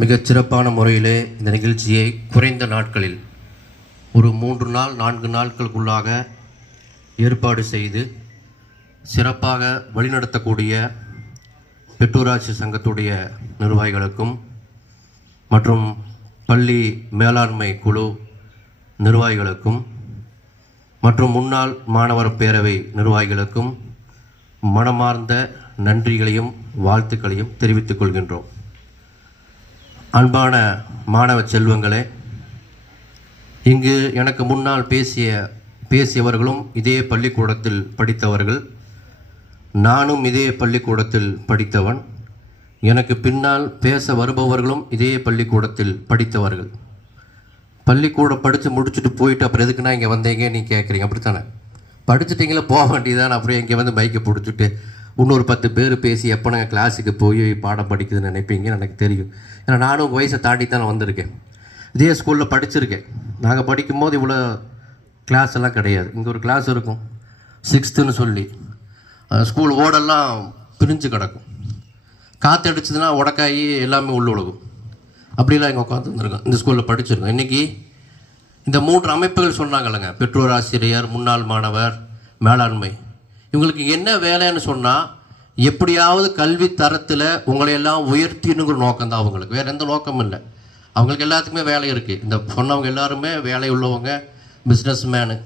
மிகச் சிறப்பான முறையிலே இந்த நிகழ்ச்சியை குறைந்த நாட்களில் ஒரு 3 நாள் 4 நாட்களுக்குள்ளாக ஏற்பாடு செய்து சிறப்பாக வழிநடத்தக்கூடிய பெற்றோராட்சி சங்கத்துடைய நிர்வாகிகளுக்கும் மற்றும் பள்ளி மேலாண்மை குழு நிர்வாகிகளுக்கும் மற்றும் முன்னாள் மாணவர் பேரவை நிர்வாகிகளுக்கும் மனமார்ந்த நன்றிகளையும் வாழ்த்துக்களையும் தெரிவித்துக் கொள்கின்றோம். அன்பான மாணவ செல்வங்களே, இங்கு எனக்கு முன்னால் பேசியவர்களும் இதே பள்ளிக்கூடத்தில் படித்தவர்கள், நானும் இதே பள்ளிக்கூடத்தில் படித்தவன். எனக்கு பின்னால் பேச வருபவர்களும் இதே பள்ளிக்கூடத்தில் படித்தவர்கள். பள்ளிக்கூடம் படித்து முடிச்சுட்டு போயிட்டு அப்புறம் எதுக்குன்னா இங்கே வந்தீங்க நீ கேட்குறீங்க, அப்படித்தானே? படிச்சுட்டிங்களே போக வேண்டியதான். அப்படியே இங்கே வந்து பைக்கை பிடிச்சிட்டு இன்னொரு 10 பேர் பேசி எப்போ நாங்கள் கிளாஸுக்கு போய் பாடம் படிக்குதுன்னு நினைப்பீங்கன்னு எனக்கு தெரியும். ஏன்னா நானும் உங்கள் வயசை தாண்டி தான் வந்திருக்கேன். இதே ஸ்கூலில் படிச்சிருக்கேன். நாங்கள் படிக்கும்போது இவ்வளோ கிளாஸ் எல்லாம் கிடையாது. இங்கே ஒரு கிளாஸ் இருக்கும் 6th சொல்லி, ஸ்கூல் ஓடெல்லாம் பிரிஞ்சு கிடக்கும். காற்று அடிச்சதுன்னா உடக்காயி எல்லாமே உள்ள உலகும். அப்படிலாம் இங்கே உட்காந்து வந்துருக்கோம். இந்த ஸ்கூலில் படிச்சிருக்கோம். இன்றைக்கி இந்த 3 அமைப்புகள் சொன்னாங்கல்லங்க, பெற்றோர் ஆசிரியர், முன்னாள் மாணவர், மேலாண்மை. இவங்களுக்கு என்ன வேலைன்னு சொன்னால் எப்படியாவது கல்வி தரத்தில் உங்களையெல்லாம் உயர்த்தினுங்கிற நோக்கம் தான் அவங்களுக்கு. வேறு எந்த நோக்கமும் இல்லை. அவங்களுக்கு எல்லாத்துக்குமே வேலை இருக்குது. இந்த சொன்னவங்க எல்லாருமே வேலை உள்ளவங்க, பிஸ்னஸ் மேனு.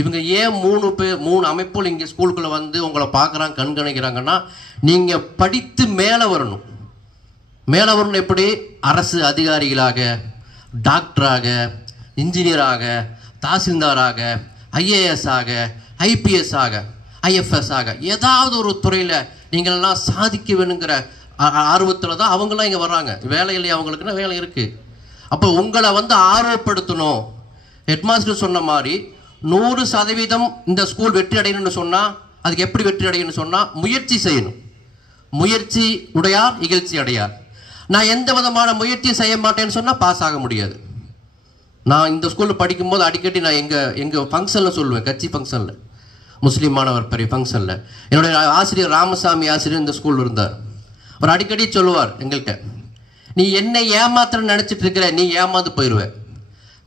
இவங்க ஏன் 3 அமைப்புகள் இங்கே ஸ்கூலுக்குள்ளே வந்து உங்களை பார்க்குறாங்க, கண்காணிக்கிறாங்கன்னா, நீங்கள் படித்து மேலே வரணும். மேலே வரணும் எப்படி? அரசு அதிகாரிகளாக, டாக்டராக, இன்ஜினியராக, தாசில்தாராக, ஐஏஎஸ் ஆக, ஐபிஎஸ் ஆக, ஐஎஃப்எஸ் ஆக, ஏதாவது ஒரு துறையில் நீங்களெல்லாம் சாதிக்க வேணுங்கிற ஆர்வத்தில் தான் அவங்களாம் இங்கே வர்றாங்க. வேலை இல்லை அவங்களுக்குன்னா வேலை இருக்குது. அப்போ உங்களை வந்து ஆர்வப்படுத்தணும். ஹெட்மாஸ்டர் சொன்ன மாதிரி 100% இந்த ஸ்கூல் வெற்றி அடையணும்னு சொன்னால் அதுக்கு எப்படி வெற்றி அடையணும்னு சொன்னால் முயற்சி செய்யணும். முயற்சி உடையார் இகழ்ச்சி அடையார். நான் எந்த விதமான முயற்சியும் செய்ய மாட்டேன்னு சொன்னால் பாஸ் ஆக முடியாது. நான் இந்த ஸ்கூலில் படிக்கும்போது அடிக்கடி நான் எங்கள் ஃபங்க்ஷனில் சொல்லுவேன், கட்சி ஃபங்க்ஷனில், முஸ்லீம் மாணவர் பெரிய ஃபங்க்ஷனில், என்னுடைய ஆசிரியர் ராமசாமி ஆசிரியர் இந்த ஸ்கூலில் இருந்தார். அவர் அடிக்கடி சொல்லுவார் எங்கள்கிட்ட, நீ என்னை ஏமாத்திரன்னு நினச்சிட்டு இருக்கிற, நீ ஏமாந்து போயிடுவேன்.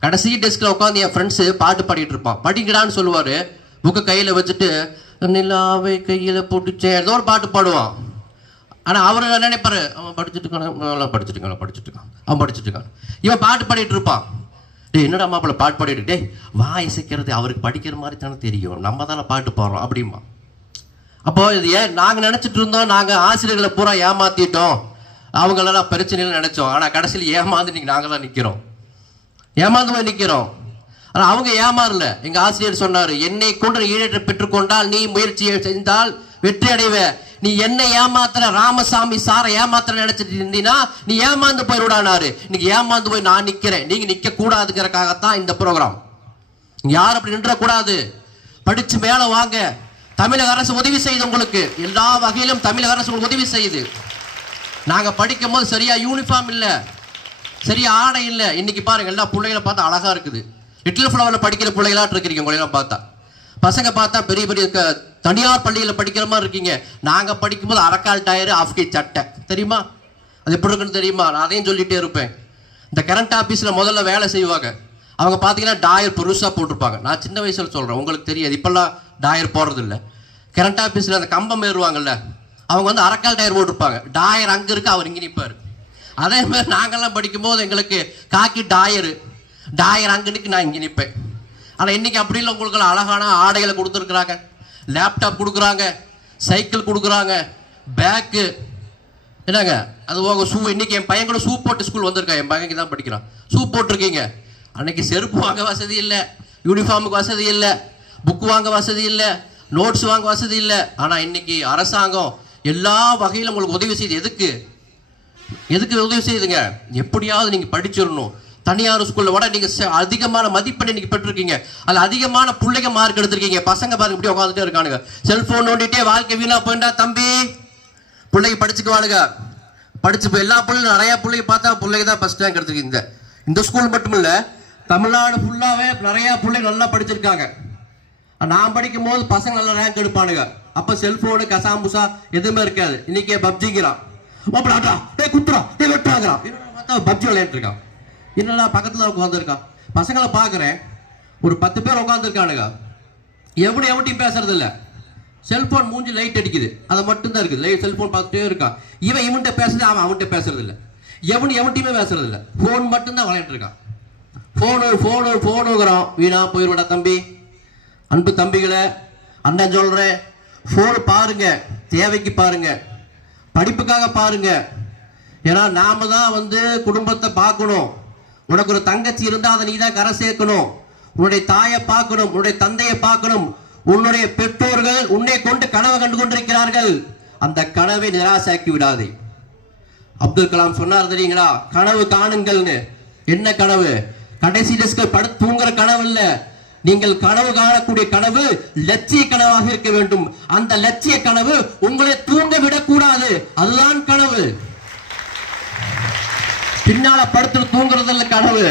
கடைசி டெஸ்கில் உட்காந்து என் ஃப்ரெண்ட்ஸு பாட்டு பாடிட்டு இருப்பான். படிக்கடான்னு சொல்லுவார். புக்கை கையில் வச்சுட்டு நிலாவை கையில் போட்டுச்சே ஏதோ ஒரு பாட்டு பாடுவான். ஆனால் அவர் நினைப்பார், அவன் படிச்சுட்டு இருக்கான், அவன் படிச்சுட்டு இருக்கான். இவன் பாட்டு பாடிட்டு இருப்பான். டே என்னடா மாப்பிள்ள பாட்டு பாடிட்டு, டே வாய் இசைக்கிறது அவருக்கு படிக்கிற மாதிரி தானே தெரியும், நம்ம தானே பாட்டு பாடுறோம் அப்படிமா. அப்போ இது ஏன் நாங்கள் நினச்சிட்டு இருந்தோம், நாங்கள் ஆசிரியர்களை பூரா ஏமாற்றிட்டோம், அவங்களெல்லாம் பிரச்சனையில் நினச்சோம். ஆனால் கடைசியில் ஏமாந்து இன்னைக்கு நாங்கள் தான் நிற்கிறோம், ஏமாந்து போய் நிற்கிறோம். ஆனால் அவங்க ஏமாறல. எங்கள் ஆசிரியர் சொன்னார், என்னை கொண்டு ஈடேற்ற பெற்றுக்கொண்டால் நீ முயற்சியை செஞ்சால் வெற்றி அடைவ. நீ என்ன ஏமாத்துற, ராமசாமி சாரை ஏமாத்துற நினைச்சிட்டு இருந்தீங்கன்னா நீ ஏமாந்து போயிடானாரு. இன்னைக்கு ஏமாந்து போய் நான் நிக்கிறேன். நீங்க நிக்க கூடாதுங்கிறக்காகத்தான் இந்த ப்ரோக்ராம். யாரும் அப்படி நின்ற கூடாது. படிச்சு மேல வாங்க. தமிழக அரசு உதவி செய்யுது உங்களுக்கு, எல்லா வகையிலும் தமிழக அரசு உங்களுக்கு உதவி செய்யுது. நாங்க படிக்கும் போது சரியா யூனிஃபார்ம் இல்ல, சரியா ஆடை இல்ல. இன்னைக்கு பாருங்க, எல்லா பிள்ளைகளை பார்த்தா அழகா இருக்குது. லிட்டில் ஃப்ளவர்ல படிக்கிற பிள்ளைகளாட்டு இருக்கிறீங்க. உங்களையெல்லாம் பார்த்தா, பசங்க பார்த்தா பெரிய பெரிய தனியார் பள்ளியில் படிக்கிற மாதிரி இருக்கீங்க. நாங்கள் படிக்கும்போது அரக்கால் டயரு, ஆஃப்கே சட்டை, தெரியுமா? அது எப்படி இருக்குன்னு தெரியுமா? நான் அதையும் சொல்லிகிட்டே இருப்பேன். இந்த கரண்ட் ஆஃபீஸில் முதல்ல வேலை செய்வாங்க. அவங்க பார்த்தீங்கன்னா டாயர் பெருசாக போட்டிருப்பாங்க. நான் சின்ன வயசில் சொல்கிறேன், உங்களுக்கு தெரியாது, இப்போல்லாம் டாயர் போடுறது இல்லை. கரண்ட் ஆஃபீஸில் அந்த கம்பம் ஏறுவாங்கல்ல, அவங்க வந்து அரக்கால் டயர் போட்டிருப்பாங்க. டாயர் அங்கே இருக்கு, அவர் இங்கே நிற்பார். அதே மாதிரி நாங்கள்லாம் படிக்கும்போது எங்களுக்கு காக்கி டாயர் அங்கே நிற்க, நான் இங்கே நிற்பேன். ஆனால் இன்றைக்கி அப்படி இல்லை. உங்களுக்கு அழகான ஆடைகளை கொடுத்துருக்குறாங்க, லேப்டாப் கொடுக்குறாங்க, சைக்கிள் கொடுக்குறாங்க, பேக்கு, என்னங்க அது உங்கள் ஷூ. இன்றைக்கி என் பையன் கூட ஷூ போட்டு ஸ்கூல் வந்திருக்கான். என் பையனுக்கு தான் படிக்கிறான். ஷூ போட்டிருக்கீங்க. அன்றைக்கி செருப்பு வாங்க வசதி இல்லை, யூனிஃபார்முக்கு வசதி இல்லை, புக்கு வாங்க வசதி இல்லை, நோட்ஸ் வாங்க வசதி இல்லை. ஆனால் இன்றைக்கி அரசாங்கம் எல்லா வகையிலும் உங்களுக்கு உதவி செய்யுது. எதுக்கு உதவி செய்யுதுங்க? எப்படியாவது நீங்கள் படிச்சிடணும். தனியார் ஸ்கூல்ல விட நீங்க அதிகமான மதிப்பெண் இன்னைக்கு பெற்றிருக்கீங்க. அதுல அதிகமான பிள்ளைங்க மார்க் எடுத்திருக்கீங்க. பசங்க பாருங்க இப்படி உட்காந்துட்டே இருக்கானுங்க, செல்போன் நோண்டிட்டே வாழ்க்கை வீணா போயிட்டா. தம்பி பிள்ளைங்க படிச்சுக்குவானுங்க. படிச்சு எல்லா பிள்ளைங்க, நிறைய பிள்ளைங்க பார்த்தா பிள்ளைங்க தான் ஃபர்ஸ்ட் ரேங்க் எடுத்துருக்கீங்க. இந்த ஸ்கூல் மட்டும் இல்ல, தமிழ்நாடு ஃபுல்லாவே நிறைய பிள்ளைங்க நல்லா படிச்சிருக்காங்க. நான் படிக்கும் போது பசங்க நல்லா ரேங்க் எடுப்பானுங்க. அப்ப செல்போனு கசாம்புசா எதுவுமே இருக்காது. இன்னைக்கு பப்ஜிங்கிறான், குத்துறான், வெட்டுறாங்கிறான். பார்த்தா பப்ஜி விளையாட்டு இருக்கான். என்னடா பக்கத்தில் உட்காந்துருக்கான். பசங்களை பார்க்குறேன், ஒரு 10 பேர் உட்காந்துருக்கானுங்க. எவன்கிட்டையும் பேசுறது இல்லை. செல்போன் மூஞ்சி லைட் அடிக்குது, அதை மட்டும்தான் இருக்குது. செல்போன் பார்த்துட்டே இருக்கான். இவன்கிட்ட பேசுறது, அவன்கிட்ட பேசுறது இல்லை. எவன்கிட்டையுமே பேசுறது இல்லை. ஃபோன் மட்டும்தான் விளையாட்டு இருக்கான். ஃபோனுங்கிறோம். வீணா போயிடுவடா தம்பி. அன்பு தம்பிகளை அண்ணன் சொல்கிறேன், ஃபோனு பாருங்க, தேவைக்கு பாருங்க, படிப்புக்காக பாருங்க. ஏன்னா நாம தான் குடும்பத்தை பார்க்கணும். உனக்கு ஒரு தங்கச்சி இருந்தால் அதை நீ தான் கரை சேர்க்கணும். உன்னுடைய தாயை பார்க்கணும், உன்னுடைய தந்தையை பார்க்கணும். உன்னுடைய பெற்றோர்கள் உன்னை கொண்டு கனவு கண்டு கொண்டிருக்கிறார்கள். அந்த கனவை நிராசாக்கி விடாதே. அப்துல் கலாம் சொன்னார் தெரியுங்களா, கனவு காணுங்கள்னு. என்ன கனவு? கடைசி டெஸ்கில் படுத்து தூங்குற கனவு இல்ல. நீங்கள் கனவு காணக்கூடிய கனவு லட்சிய கனவாக இருக்க வேண்டும். அந்த லட்சிய கனவு உங்களை தூங்க விடக்கூடாது. அதுதான் கனவு. பின்னால படுத்துட்டு தூங்குறதில்ல கனவு.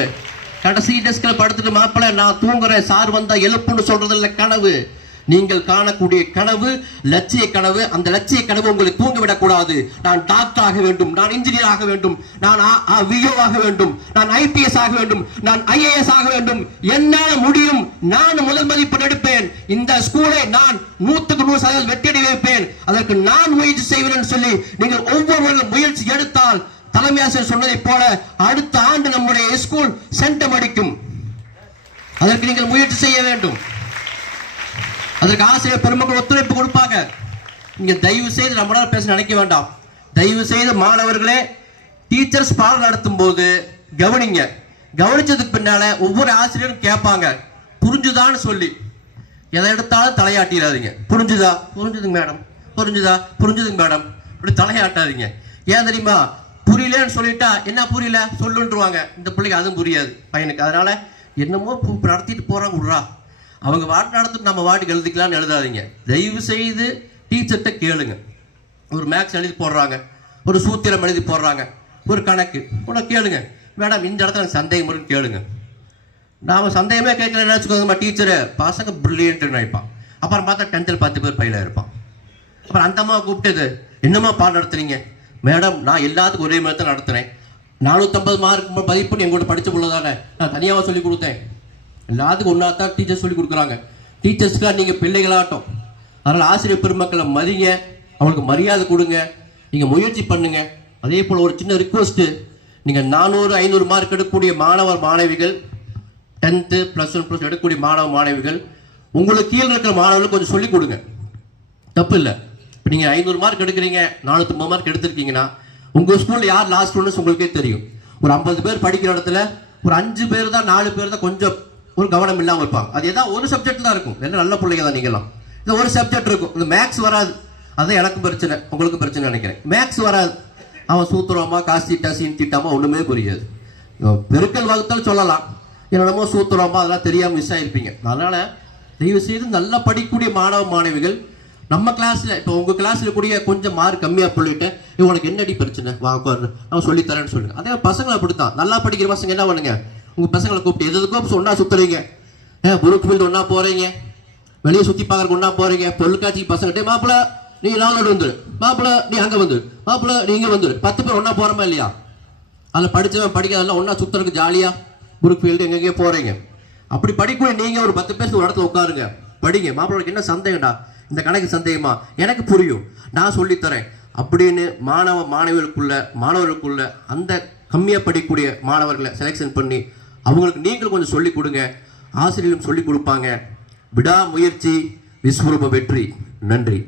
கடைசி டெஸ்கில் படுத்துட்டு மாப்பிள்ள நான் தூங்குறேன், சார் வந்தா எழுப்புன்னு சொல்றதில்ல கனவு. நீங்கள் காணக்கூடிய கனவு லட்சிய கனவு. அந்த லட்சிய கனவு உங்களை தூங்க விடக்கூடாது. நான் டாக்டர் ஆக வேண்டும், நான் இன்ஜினியர் ஆக வேண்டும், நான் விஓ ஆக வேண்டும், நான் ஐபிஎஸ் ஆக வேண்டும், நான் ஐஏஎஸ் ஆக வேண்டும். என்னால் முடியும், நான் முதல் மதிப்பெண் எடுப்பேன், இந்த ஸ்கூலை நான் 100% வெற்றி வைப்பேன், அதற்கு நான் முயற்சி செய்வேன் சொல்லி நீங்கள் ஒவ்வொருவரும் முயற்சி எடுத்தால், தலைமை ஆசிரியர் சொன்னதை போல அடுத்த ஆண்டு நம்முடைய ஸ்கூல் சென்டம் அடிக்கும். அதற்கு நீங்கள் முயற்சி செய்ய வேண்டும். அதற்கு ஆசிரியர் பெருமக்கள் ஒத்துழைப்பு கொடுப்பாங்க. நீங்க தயவு செய்து நம்மளால பேச நினைக்க வேண்டாம். தயவு செய்து மாணவர்களே, டீச்சர்ஸ் பாடம் நடத்தும் போது கவனிங்க. கவனிச்சதுக்கு பின்னால ஒவ்வொரு ஆசிரியரும் கேட்பாங்க, புரிஞ்சுதான்னு சொல்லி. எதை எடுத்தாலும் தலையாட்டிடாதீங்க. புரிஞ்சுதா? புரிஞ்சுதுங்க மேடம். புரிஞ்சுதா? புரிஞ்சுதுங்க மேடம். இப்படி தலையாட்டாதீங்க. ஏன் தெரியுமா? புரியலன்னு சொல்லிட்டா என்ன புரியல சொல்லுன்றுவாங்க. இந்த பிள்ளைக்கு அதுவும் புரியாது பையனுக்கு. அதனால என்னமோ நடத்திட்டு போறாங்க, விட்றா, அவங்க வாட்டு நடத்திட்டு நம்ம வாட்டுக்கு எழுதிக்கலாம்னு எழுதாதீங்க. தயவு செய்து டீச்சர்கிட்ட கேளுங்க. ஒரு மேக்ஸ் எழுதி போடுறாங்க, ஒரு சூத்திரம் எழுதி போடுறாங்க, ஒரு கணக்கு உனக்கு கேளுங்க. மேடம் இந்த இடத்துல எனக்கு சந்தேகம் வரும்னு கேளுங்க. நாம சந்தேகமே கேட்கல நினச்சிக்கோங்கம்மா. டீச்சரு பசங்க பிரில்லியன்ட்னு நினைப்பான். அப்புறம் பார்த்தா 10th 10 பேர் பையில இருப்பான். அப்புறம் அந்த அம்மா கூப்பிட்டது, என்னம்மா பாடம் நடத்துறீங்க? மேடம் நான் எல்லாத்துக்கும் ஒரே மாதிரி தான் நடத்துறேன். 450 மார்க் மதிப்புன்னு எங்கூட படித்த பிள்ளை தானே, நான் தனியாக சொல்லி கொடுத்தேன். எல்லாத்துக்கும் ஒன்றா தான் டீச்சர்ஸ் சொல்லி கொடுக்குறாங்க. டீச்சர்ஸ்க்காக நீங்கள் பிள்ளைகளாட்டம். அதனால் ஆசிரியர் பெருமக்களை மதிங்க, அவங்களுக்கு மரியாதை கொடுங்க, நீங்கள் முயற்சி பண்ணுங்க. அதே போல் ஒரு சின்ன ரிக்வஸ்ட்டு, நீங்கள் 400 500 மார்க் எடுக்கக்கூடிய மாணவர் மாணவிகள், 10th +1 எடுக்கக்கூடிய மாணவ மாணவிகள், உங்களுக்கு கீழே இருக்கிற மாணவர்களுக்கு கொஞ்சம் சொல்லிக் கொடுங்க. தப்பு இல்லை. இப்போ நீங்கள் 500 மார்க் எடுக்கிறீங்க, 450 மார்க் எடுத்திருக்கீங்கன்னா உங்கள் ஸ்கூலில் யார் லாஸ்ட் ஸ்டூடெண்ட்ஸ் உங்களுக்கே தெரியும். ஒரு 50 பேர் படிக்கிற இடத்துல ஒரு 5 பேர் தான் 4 பேர் தான் கொஞ்சம் ஒரு கவனம் இல்லாமல் இருப்பாங்க. அது ஏதாவது ஒரு சப்ஜெக்ட் தான் இருக்கும். என்ன நல்ல பிள்ளைங்க தான் நீங்களாம். இந்த ஒரு சப்ஜெக்ட் இருக்கும். இந்த மேக்ஸ் வராது. அதுதான் எனக்கு பிரச்சனை, உங்களுக்கு பிரச்சனை நினைக்கிறேன். மேக்ஸ் வராது. அவன் சூத்திரமா காசு தீட்டா சீன் தீட்டாமா ஒன்றுமே புரியாது. பெருக்கல் வகுத்தால் சொல்லலாம், என்னென்னமோ சூத்திரமா அதெல்லாம் தெரியாமல் மிஸ் ஆகிருப்பீங்க. அதனால் தயவு செய்து நல்லா படிக்கக்கூடிய மாணவ மாணவிகள் நம்ம கிளாஸில், இப்போ உங்கள் கிளாஸில் கூடிய கொஞ்சம் மார்க் கம்மியாக சொல்லிட்டு இவனுக்கு என்னடி பிரச்சனை வா அவன் சொல்லித்தரேன்னு சொல்லுங்க. அதே பசங்களை அப்படித்தான். நல்லா படிக்கிற பசங்க என்ன பண்ணுங்க, உங்கள் பசங்களை கூப்பிட்டு எதுக்கும் ஒன்றா சுற்றுறீங்க, புரூக் ஃபீல்டு ஒன்றா போகிறீங்க, வெளியே சுற்றி பார்க்கறக்கு ஒன்றா போகிறீங்க, பொருட்காட்சிக்கு பசங்கிட்டே மாப்பிள்ள நீ லாங்கோடு வந்துடு, மாப்பிள்ள நீ அங்கே வந்துடு, மாப்பிள்ள நீ இங்கே வந்துடு. 10 பேர் ஒன்றா போகிறோமா இல்லையா? அதில் படித்தவன் படிக்காதெல்லாம் ஒன்றா சுற்றுறதுக்கு ஜாலியாக புரூக் ஃபீல்டு எங்கெங்கே போகிறீங்க. அப்படி படிக்கக்கூடிய நீங்கள் ஒரு 10 பேர் ஒரு இடத்துல உட்காருங்க, படிங்க. மாப்பிள்ளைக்கு என்ன சந்தேகம்டா, இந்த கணக்கு சந்தேகமா, எனக்கு புரியும், நான் சொல்லித்தரேன் அப்படின்னு மாணவர்களுக்குள்ள அந்த கம்மியாக படிக்கக்கூடிய மாணவர்களை செலெக்ஷன் பண்ணி அவங்களுக்கு நீங்களும் கொஞ்சம் சொல்லிக் கொடுங்க. ஆசிரியர்களும் சொல்லிக் கொடுப்பாங்க. விடாமுயற்சி விஸ்வரூப வெற்றி. நன்றி.